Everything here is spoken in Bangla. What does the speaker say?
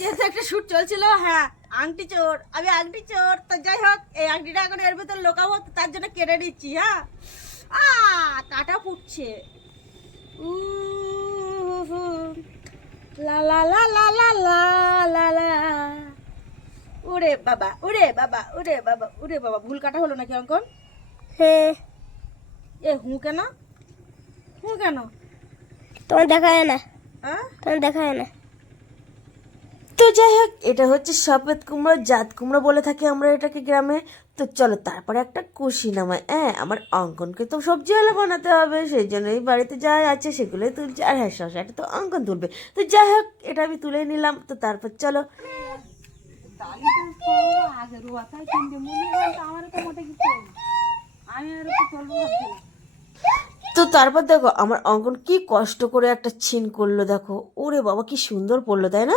যেহেতু একটা শুট চলছিল, হ্যাঁ আংটি চোর, আমি আংটি চোর, তো যাই হোক এই আংটিটা এখন এর ভিতর লোকাবো, তো তার জন্য কেটে নিচ্ছি। হ্যাঁ কাটা ফুটছে। উহু, লা লা লা লা লা লা লা লা। ওরে বাবা, ওরে বাবা, ওরে বাবা, ওরে বাবা, ভুল কাটা হলো নাকি অঙ্কন? হ্যাঁ, এ হু কেন, হু কেন? তোমার দেখা যায় না, হ্যাঁ তোমার দেখা যায় না। তো যাই হোক, এটা হচ্ছে সফেদ কুমড়ো, জাত কুমড়ো বলে থাকি আমরা এটাকে গ্রামে। তো চলো তারপরে একটা কুশি নামায়। হ্যাঁ আমার অঙ্কনকে তো সবজি আলু বানাতে হবে, সেই জন্যই বাড়িতে যা আছে সেগুলোই তুলছি। আর হ্যাঁ শশাটা তো অঙ্কন তুলবে। তো যাই হোক এটা আমি তুলে নিলাম। তো তারপর চলো তো তারপর দেখো আমার অঙ্কন কি কষ্ট করে একটা ছিন করলো, দেখো ওরে বাবা কি সুন্দর পড়লো, তাই না?